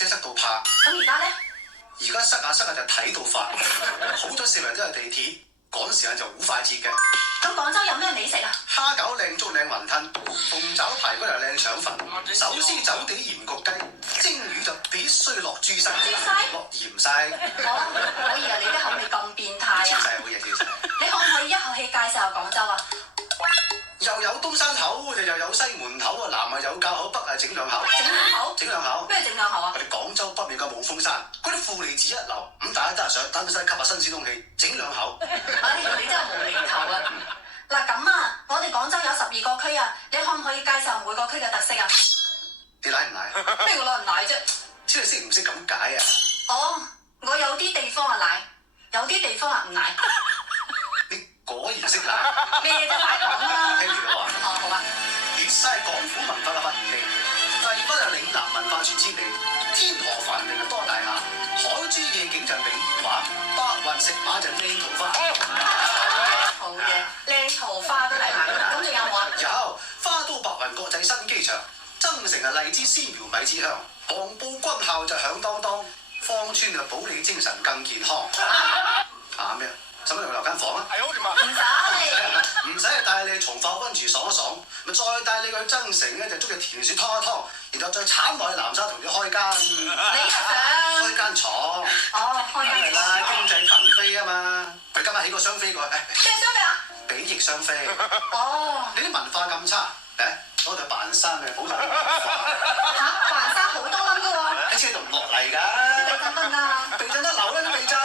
車塞到怕。咁而家咧？而家塞下就睇到發。好咗四圍都係地鐵，趕時間就好快捷嘅。咁廣州有咩美食啊？蝦餃靚粥靚雲吞，鳳爪排骨又靚腸粉，手撕走地鹽焗雞，蒸魚就必須落豬細，落鹽細。我以為你啲口味咁變態啊！豬細好嘢，豬細。你可唔可以一口氣介紹下廣州啊？又有東山口，又有西門口啊，南啊有滘口，北啊整兩口。整兩口？整兩口？咩整兩口啊？我哋廣州北面嘅武豐山，嗰啲負離子一流，咁大家真係想等佢吸下新鮮空氣，整兩口。唉，你真係無厘頭啊！嗱咁啊，我哋廣州有12個區啊，你可唔可以介紹每個區嘅特色啊？你奶唔奶？咩叫奶唔奶啫？知你識唔識咁解啊？哦，我有啲地方啊奶，有啲地方啊唔奶。你果然識奶。咩啫？快講啦！聽住啦喎。哦，好啊。粵西係廣府文化嘅發源地，惠北係嶺南文化傳之地，天河繁榮多大廈，海珠夜景就美如畫，白雲食馬就靚桃花。好嘢，靚桃花都嚟埋，咁仲有冇啊？有花都白雲國際新機場，增城係荔枝絲苗米之鄉，黃埔軍校就響當當，芳村就保你精神更健康。啊咩？使唔使留間房啊？唔使帶你去從化溫泉爽一爽，咪再帶你去增城咧就捉隻田鼠湯一湯，然後再炒落去南沙同你開間。你想？開間廠。哦，開間嚟啦，經濟騰飛啊嘛！佢今日起個雙飛過去。咩雙飛啊？比翼雙飛。哦。你啲文化咁差，嗰對扮山嘅，好難文化。嚇，扮山好多蚊㗎喎。喺車度唔落嚟㗎。地震得啊？地震得流啦，地震。